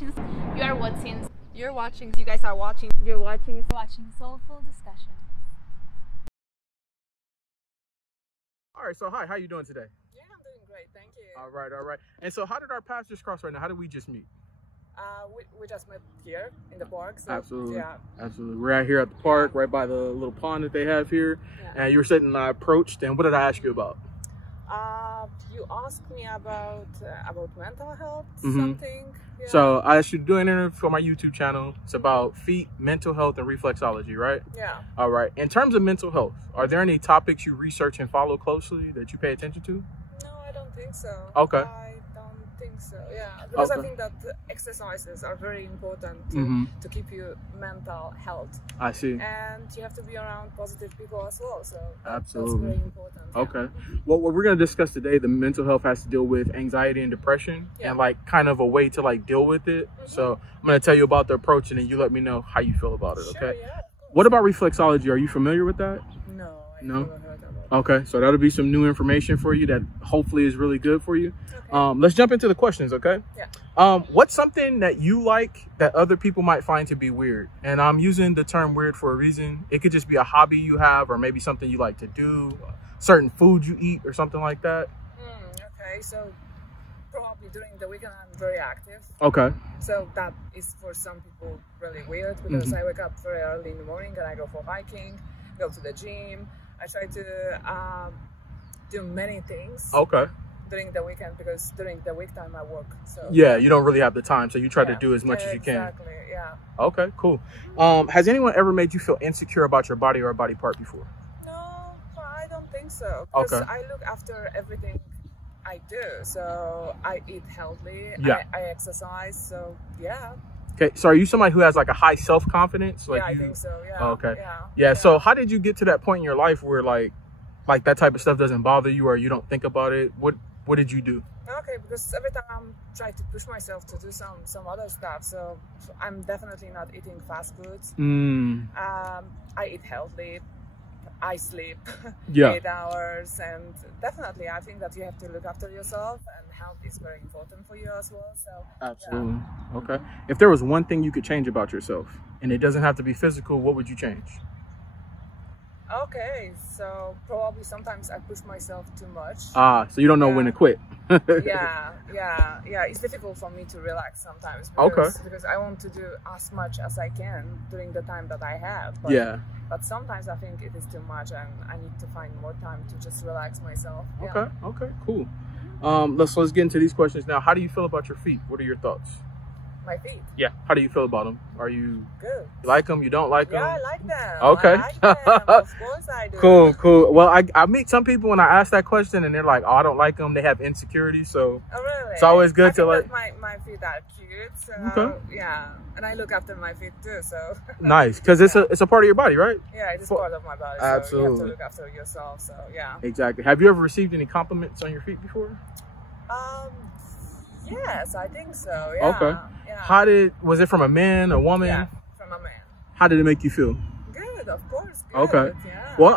watching. You are watching. You're watching. You guys are watching. You're watching. Soulful discussion. All right, so hi, how you doing today? Yeah, I'm doing great, thank you. All right. And so how did our paths just cross right now? How did we just meet? We just met here in the park. So, Absolutely. Yeah. Absolutely. We're out here at the park, right by the little pond that they have here. Yeah. And you were sitting and I approached, and what did I ask you about? You asked me about mental health, Mm-hmm. something. Yeah. So I asked you to do an interview for my YouTube channel. It's about feet, mental health, and reflexology, right? Yeah. All right. In terms of mental health, are there any topics you research and follow closely that you pay attention to? No, I don't think so. Okay. I don't think so. Yeah, because Okay. I think that exercises are very important to keep your mental health. I see. And you have to be around positive people as well. So Absolutely. that's very important. Yeah. Okay. Well, what we're going to discuss today, the mental health has to deal with anxiety and depression and like kind of a way to like deal with it. So I'm going to tell you about the approach and then you let me know how you feel about it. Sure, Okay. yeah, What about reflexology? Are you familiar with that? No, I No? never heard about it. Okay. So that'll be some new information for you that hopefully is really good for you. Okay. Let's jump into the questions. Okay. Yeah. What's something that you like that other people might find to be weird? And I'm using the term weird for a reason. It could just be a hobby you have, or maybe something you like to do, certain food you eat or something like that. Okay, so probably during the weekend I'm very active. Okay. So that is for some people really weird because I wake up very early in the morning and I go for hiking, go to the gym. I try to do many things Okay. during the weekend because during the week time I work. So Yeah, you don't really have the time, so you try to do as much as you can. Exactly, yeah. Okay, cool. Has anyone ever made you feel insecure about your body or a body part before? No, I don't think so. Because Okay. I look after everything I do. So I eat healthy, Yeah. I exercise, so yeah. Okay, so are you somebody who has like a high self-confidence? Like Yeah, I think so, yeah. Okay. Yeah. Yeah, so how did you get to that point in your life where like that type of stuff doesn't bother you or you don't think about it? What did you do? Okay, because every time I'm trying to push myself to do some other stuff, so I'm definitely not eating fast foods. I eat healthy. I sleep 8 hours, and definitely I think that you have to look after yourself, and health is very important for you as well. So Absolutely. Yeah. Okay. If there was one thing you could change about yourself, and it doesn't have to be physical, what would you change? Okay, so probably sometimes I push myself too much. So you don't know when to quit. yeah. It's difficult for me to relax sometimes because I want to do as much as I can during the time that I have. But sometimes I think it is too much, and I need to find more time to just relax myself. Yeah. Okay, cool. Let's get into these questions now. How do you feel about your feet? What are your thoughts? My feet. Yeah. How do you feel about them? Are you good? You like them? You don't like them? Yeah, I like them. Okay. I like them. Of course I do. Cool. Well, I meet some people when I ask that question and they're like, oh, I don't like them. They have insecurities. So really? It's always good to like. My feet are cute. So yeah. And I look after my feet too. So nice. Because it's a part of your body, right? Yeah, it is part of my body. So absolutely. you have to look after yourself. So yeah. Exactly. Have you ever received any compliments on your feet before? Yes, I think so. Yeah. Okay. Yeah. Was it from a man, a woman? Yeah, from a man. How did it make you feel? Good, of course. Good. Okay. Yeah. Well,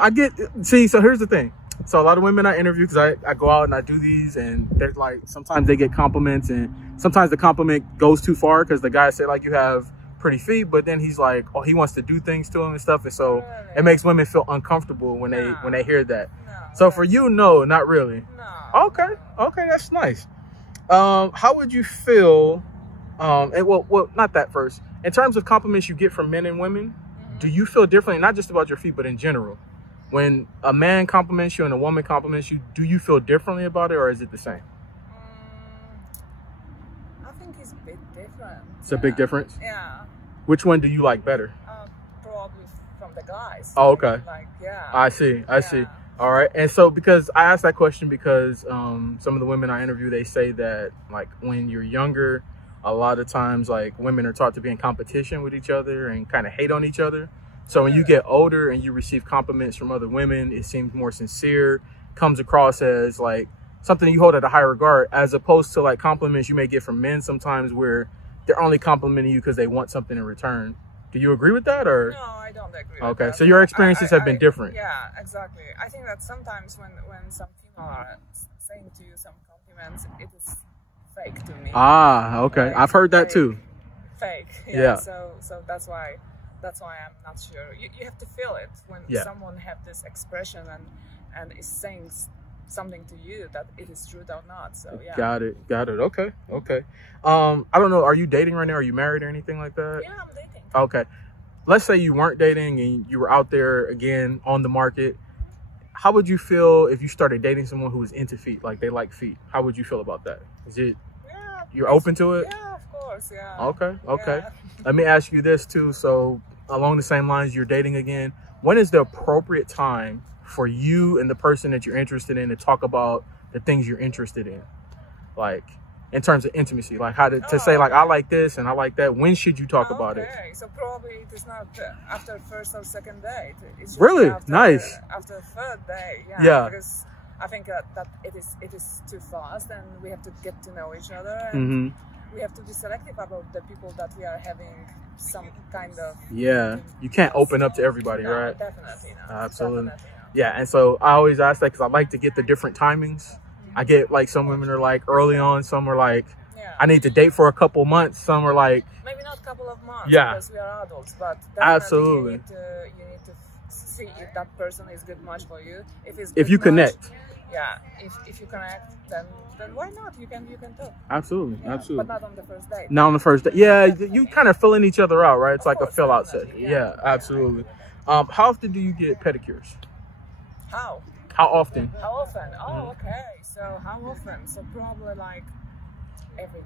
so here's the thing. So a lot of women I interview, because I go out and I do these, and they're like, sometimes they get compliments, and sometimes the compliment goes too far because the guy said like you have pretty feet, but then he's like, oh, he wants to do things to him and stuff, and so it makes women feel uncomfortable when they hear that. No, so for you, no, not really. No. Okay, that's nice. How would you feel? And well, not that first. In terms of compliments you get from men and women, do you feel differently? Not just about your feet, but in general. When a man compliments you and a woman compliments you, do you feel differently about it, or is it the same? I think it's a bit different. It's a big difference? Yeah. Which one do you like better? Probably from the guys. Oh, okay. Like, yeah. I see. All right. And so because I asked that question because some of the women I interview, they say that like when you're younger, a lot of times like women are taught to be in competition with each other and kind of hate on each other. So when you get older and you receive compliments from other women, it seems more sincere, comes across as like something you hold at a high regard, as opposed to like compliments you may get from men sometimes where they're only complimenting you because they want something in return. Do you agree with that, or? No, I don't agree with that. Okay, so your experiences have been different. Yeah, exactly. I think that sometimes when some people are saying to you some compliments, it is fake to me. Okay. I've heard that too. fake. Yeah. So that's why I'm not sure. You have to feel it when someone have this expression and is saying something to you, that it is true or not. So yeah. Got it. Okay. I don't know, are you dating right now? Are you married or anything like that? Yeah, I'm dating. Okay. Let's say you weren't dating and you were out there again on the market. How would you feel if you started dating someone who was into feet, like they like feet? How would you feel about that? Is it, you're open to it? Yeah, of course, yeah. Okay. Yeah. Let me ask you this too. So along the same lines, you're dating again. When is the appropriate time for you and the person that you're interested in to talk about the things you're interested in? Like, in terms of intimacy, like how to say like, I like this and I like that. When should you talk about it? Okay, so probably it is not after first or second date. It's really after, nice. After the third day, yeah. Because I think that it is too fast, and we have to get to know each other, and we have to be selective about the people that we are having some kind of. Yeah, you can't open up to everybody, no, right? Definitely not. Absolutely. Definitely not. Yeah, and so I always ask that because I like to get the different timings. I get like some women are like early on, some are like, I need to date for a couple months. Some are like, maybe not a couple of months, because we are adults, but absolutely, you need to see if that person is good match for you. If you connect, if you connect, then why not? You can talk. Absolutely. But not on the first date. Not on the first date. Yeah, you kind of filling each other out, right? It's like a fill out session. Yeah, absolutely. How often do you get pedicures? How often? Oh, okay. So how often? So probably like every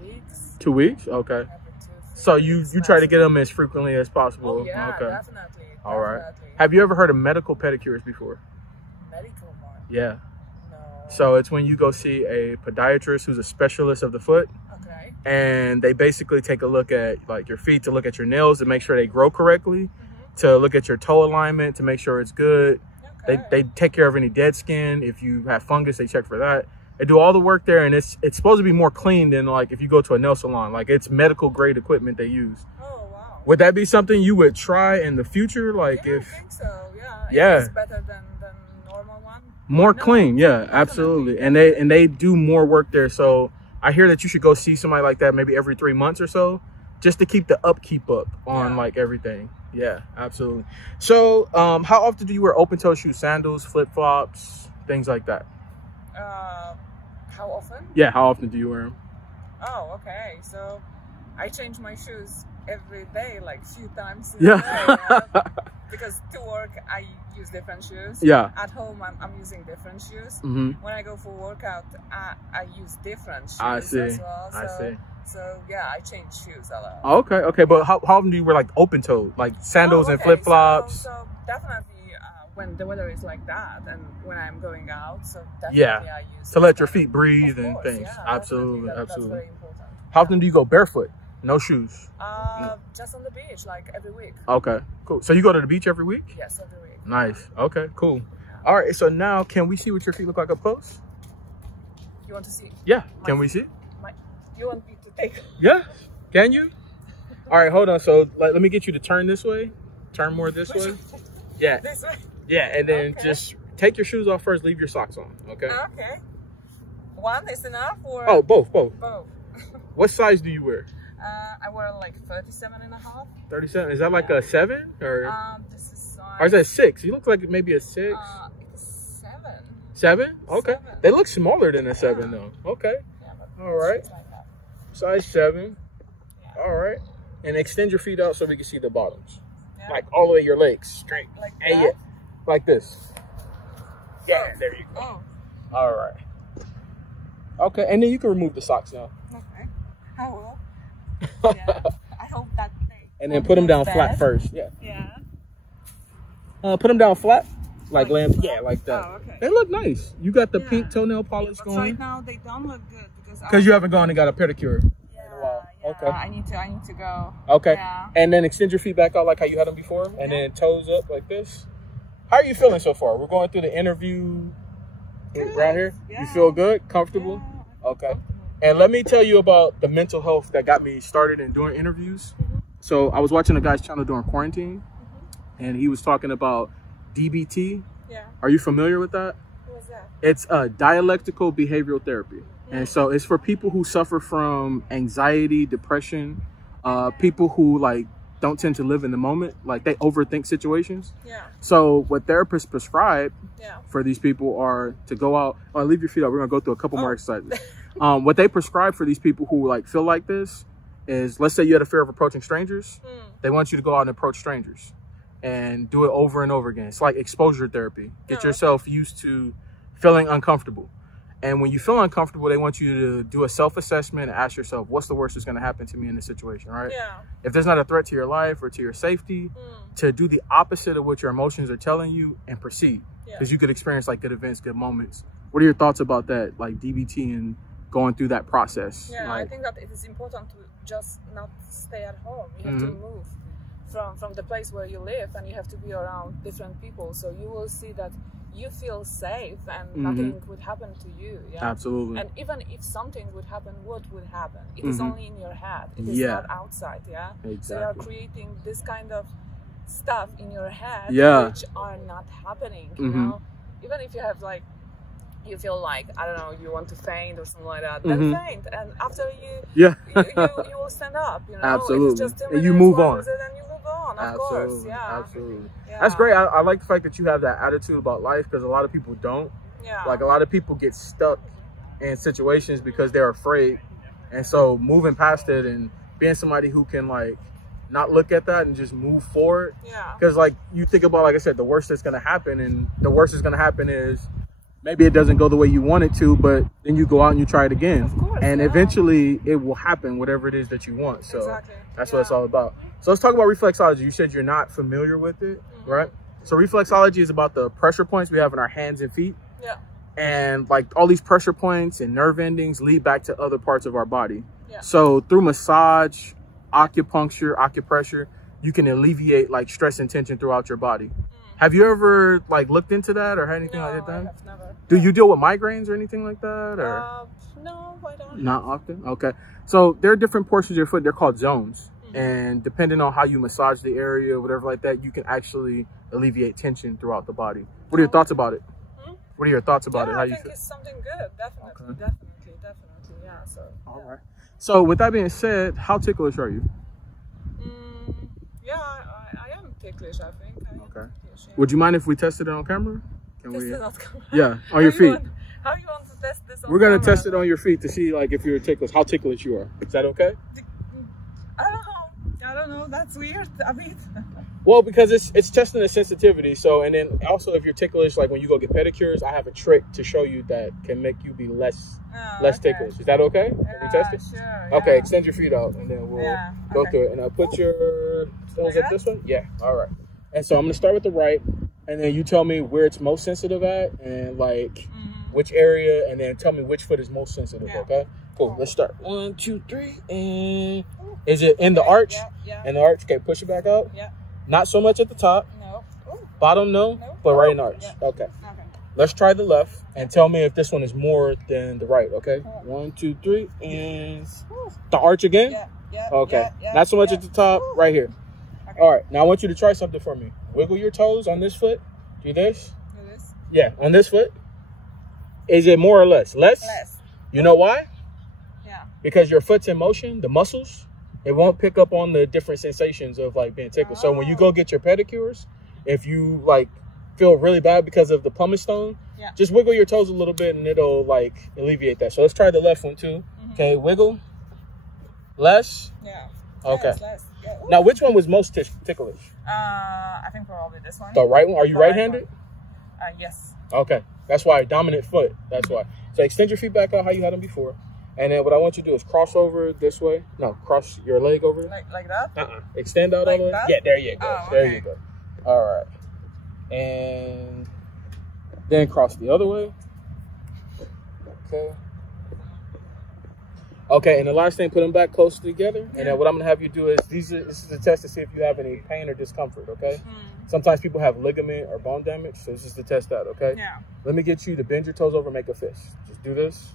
2 weeks. 2 weeks? Okay. Every 2 weeks. So you try to get them as frequently as possible. Oh, yeah, okay. definitely. All right. Have you ever heard of medical pedicures before? Medical one? Yeah. No. So it's when you go see a podiatrist who's a specialist of the foot. Okay. And they basically take a look at like your feet, to look at your nails to make sure they grow correctly, to look at your toe alignment to make sure it's good. Okay. They take care of any dead skin. If you have fungus, they check for that. They do all the work there, and it's supposed to be more clean than like if you go to a nail salon. Like, it's medical grade equipment they use. Oh, wow. Would that be something you would try in the future? Like, yeah, if I think so. Yeah. Yeah. It's better than normal one. More clean, yeah, absolutely. And they do more work there. So I hear that you should go see somebody like that maybe every 3 months or so, just to keep the upkeep up on like everything. Yeah, absolutely. So how often do you wear open toe shoes, sandals, flip-flops, things like that? How often? Yeah, how often do you wear them? Oh, okay. So I change my shoes every day, like few times. Because to work I use different shoes. Yeah. At home I'm using different shoes. When I go for workout I use different shoes as well. I see. So yeah, I change shoes a lot. Okay. But how often do you wear like open toe, like sandals and flip flops? So definitely when the weather is like that, and when I'm going out, so definitely I use to let your feet breathe and things. Yeah, absolutely. That's very important. How often do you go barefoot? No shoes? Just on the beach, like every week. Okay, cool. So you go to the beach every week? Yes, every week. Nice. Okay, cool. All right, so now can we see what your feet look like up close? You want to see? Yeah, can we see? You want me to take? Yeah, can you? All right, hold on. So let me get you to turn this way. Turn more this way. Yeah. This way? Yeah, and then just take your shoes off first. Leave your socks on, okay? Okay. One is enough, or? Oh, both. Both. What size do you wear? I wear like 37.5. 37? Is that like a 7? Or this is size. Or is that 6? You look like maybe a 6. It's 7. 7? Okay. 7. They look smaller than a 7 though. Okay. Yeah, all right. like that. Size 7. Yeah. All right. And extend your feet out so we can see the bottoms. Yeah. Like all the way your legs straight. Like and that? Like this. Yeah, there you go. Oh. All right. Okay, and then you can remove the socks now. Okay. I will. Yeah. I hope that they. And then put them down flat first. Yeah. Yeah. Put them down flat, like lamp. Yeah, like that. Oh, okay. They look nice. You got the pink toenail polish But going. right now they don't look good because you haven't gone and got a pedicure. Yeah, okay. I need to go. Okay. Yeah. And then extend your feet back out like how you had them before, and then toes up like this. How are you feeling so far? We're going through the interview right here. Yeah. You feel good, comfortable? Yeah, okay. And let me tell you about the mental health that got me started in doing interviews. So I was watching a guy's channel during quarantine, and he was talking about DBT. Yeah. Are you familiar with that? What is that? It's dialectical behavioral therapy. And so it's for people who suffer from anxiety, depression, people who like don't tend to live in the moment, like they overthink situations. Yeah. So what therapists prescribe Yeah. for these people are to go out. Oh, leave your feet up. We're gonna go through a couple more exercises. What they prescribe for these people who like feel like this is, let's say you had a fear of approaching strangers. They want you to go out and approach strangers and do it over and over again. It's like exposure therapy. Get yourself used to feeling uncomfortable. And when you feel uncomfortable, they want you to do a self-assessment and ask yourself, what's the worst that's going to happen to me in this situation, right? Yeah. If there's not a threat to your life or to your safety, to do the opposite of what your emotions are telling you and proceed. Because you could experience like good events, good moments. What are your thoughts about that, like DBT and going through that process? Yeah, like, I think that it is important to just not stay at home. You have to move from the place where you live, and you have to be around different people. So you will see that you feel safe and nothing would happen to you. Yeah, absolutely. And even if something would happen, what would happen? It is only in your head. It is not outside. Yeah, exactly. So you are creating this kind of stuff in your head which are not happening. You know, even if you have like, you feel like, I don't know, you want to faint or something like that, then faint, and after you will stand up. You know, absolutely. If it's just 2 minutes, and you move on. Then you move on. Of course, yeah, absolutely. Yeah. That's great. I like the fact that you have that attitude about life, because a lot of people don't. Yeah. Like a lot of people get stuck in situations because they're afraid, and so moving past it and being somebody who can like not look at that and just move forward. Yeah. Because like you think about, like I said, the worst that's gonna happen, and the worst that's gonna happen is maybe it doesn't go the way you want it to, but then you go out and you try it again. Of course, and eventually it will happen, whatever it is that you want. So that's what it's all about. So let's talk about reflexology. You said you're not familiar with it, right? So reflexology is about the pressure points we have in our hands and feet. Yeah. And like all these pressure points and nerve endings lead back to other parts of our body. Yeah. So through massage, acupuncture, acupressure, you can alleviate like stress and tension throughout your body. Have you ever like looked into that or had anything like that done? I have never. Do you deal with migraines or anything like that? Or No, I don't. not often? Okay. So there are different portions of your foot. They're called zones. And depending on how you massage the area, whatever like that, you can actually alleviate tension throughout the body. What are your thoughts about it? What are your thoughts about it? How I you think feel? it's something good. Definitely, definitely. Yeah. So. All right. So with that being said, how ticklish are you? Yeah, I am ticklish, I think. Okay. Would you mind if we tested it on camera? Can we? On camera? Yeah, on your feet. How you want to test this on We're gonna camera? test it on your feet to see like if you're ticklish, how ticklish you are. Is that okay? I don't know. That's weird a bit. Well, because it's testing the sensitivity. So, and then also if you're ticklish, like when you go get pedicures, I have a trick to show you that can make you be less ticklish. Is that okay? Can we test it? Sure. Okay, extend your feet out and then we'll go through it. And I'll put your toes at this one. Yeah, all right. And so I'm gonna start with the right, and then you tell me where it's most sensitive at and like which area, and then tell me which foot is most sensitive, okay? Cool, let's start. 1, 2, 3, and is it in the arch? Yeah. In the arch, okay, push it back out. Yeah. Not so much at the top. No. Bottom, no, but right in the arch. Okay. Let's try the left and tell me if this one is more than the right, okay? 1, 2, 3, and the arch again? Yeah. Okay. Not so much at the top, right here. Okay. All right, now I want you to try something for me. Wiggle your toes on this foot. Do this. Yeah, on this foot. Is it more or less? Less? You know why? Yeah. Because your foot's in motion, the muscles, it won't pick up on the different sensations of like being tickled. So when you go get your pedicures, if you like feel really bad because of the pumice stone, just wiggle your toes a little bit and it'll like alleviate that. So let's try the left one too. Okay, wiggle. Less? Yeah. Okay. Less. Yeah. Now, which one was most ticklish? I think probably this one. The right one? Are you right-handed? Yes. Okay. That's why, dominant foot. That's why. So extend your feet back out how you had them before. And then what I want you to do is cross over this way. No, cross your leg over. Like that? Extend out like all the way. That? Yeah, there you go. Oh, there you go. All right. And then cross the other way. Okay. Okay, and the last thing, put them back close together. And then what I'm going to have you do is, this is a test to see if you have any pain or discomfort, okay? Sometimes people have ligament or bone damage, so this is to test that, okay? Yeah. Let me get you to bend your toes over, make a fist. Just do this.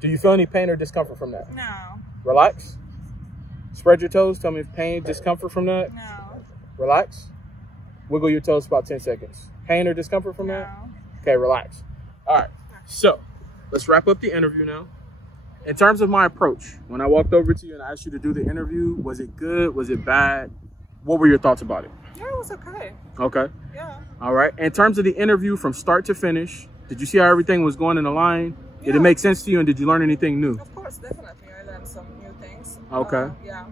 Do you feel any pain or discomfort from that? No. Relax. Spread your toes. Tell me if pain, discomfort from that. No. Relax. Wiggle your toes for about 10 seconds. Pain or discomfort from that? Okay, relax. All right. So let's wrap up the interview now. In terms of my approach, when I walked over to you and I asked you to do the interview, was it good? Was it bad? What were your thoughts about it? Yeah, it was okay. Okay. Yeah. All right. In terms of the interview from start to finish, did you see how everything was going in the line? Yeah. Did it make sense to you, and did you learn anything new? Of course, definitely. I learned some new things. Okay. Yeah.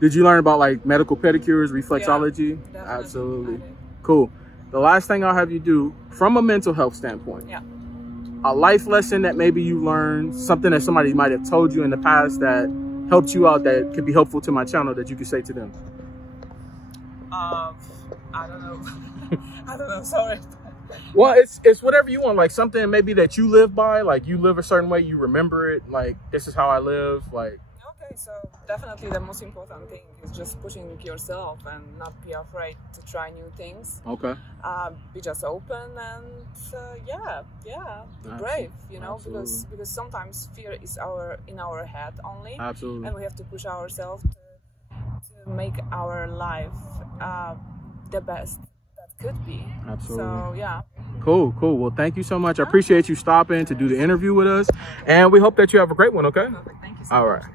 Did you learn about like medical pedicures, reflexology? Yeah, absolutely. Cool. The last thing I'll have you do, from a mental health standpoint, yeah, a life lesson that maybe you learned, something that somebody might have told you in the past that helped you out, that could be helpful to my channel, that you could say to them. I don't know. I don't know. Sorry. Well, it's whatever you want. Like something maybe that you live by, like you live a certain way, you remember it. Like, this is how I live. Like. Okay, so definitely the most important thing is just pushing yourself and not be afraid to try new things. Okay. Be just open and yeah, be brave. You know, because sometimes fear is in our head only. Absolutely. And we have to push ourselves to make our life the best that could be. Absolutely. So yeah. Cool. Well, thank you so much. I appreciate you stopping to do the interview with us, and we hope that you have a great one. Okay. Perfect. Thank you so All much. right.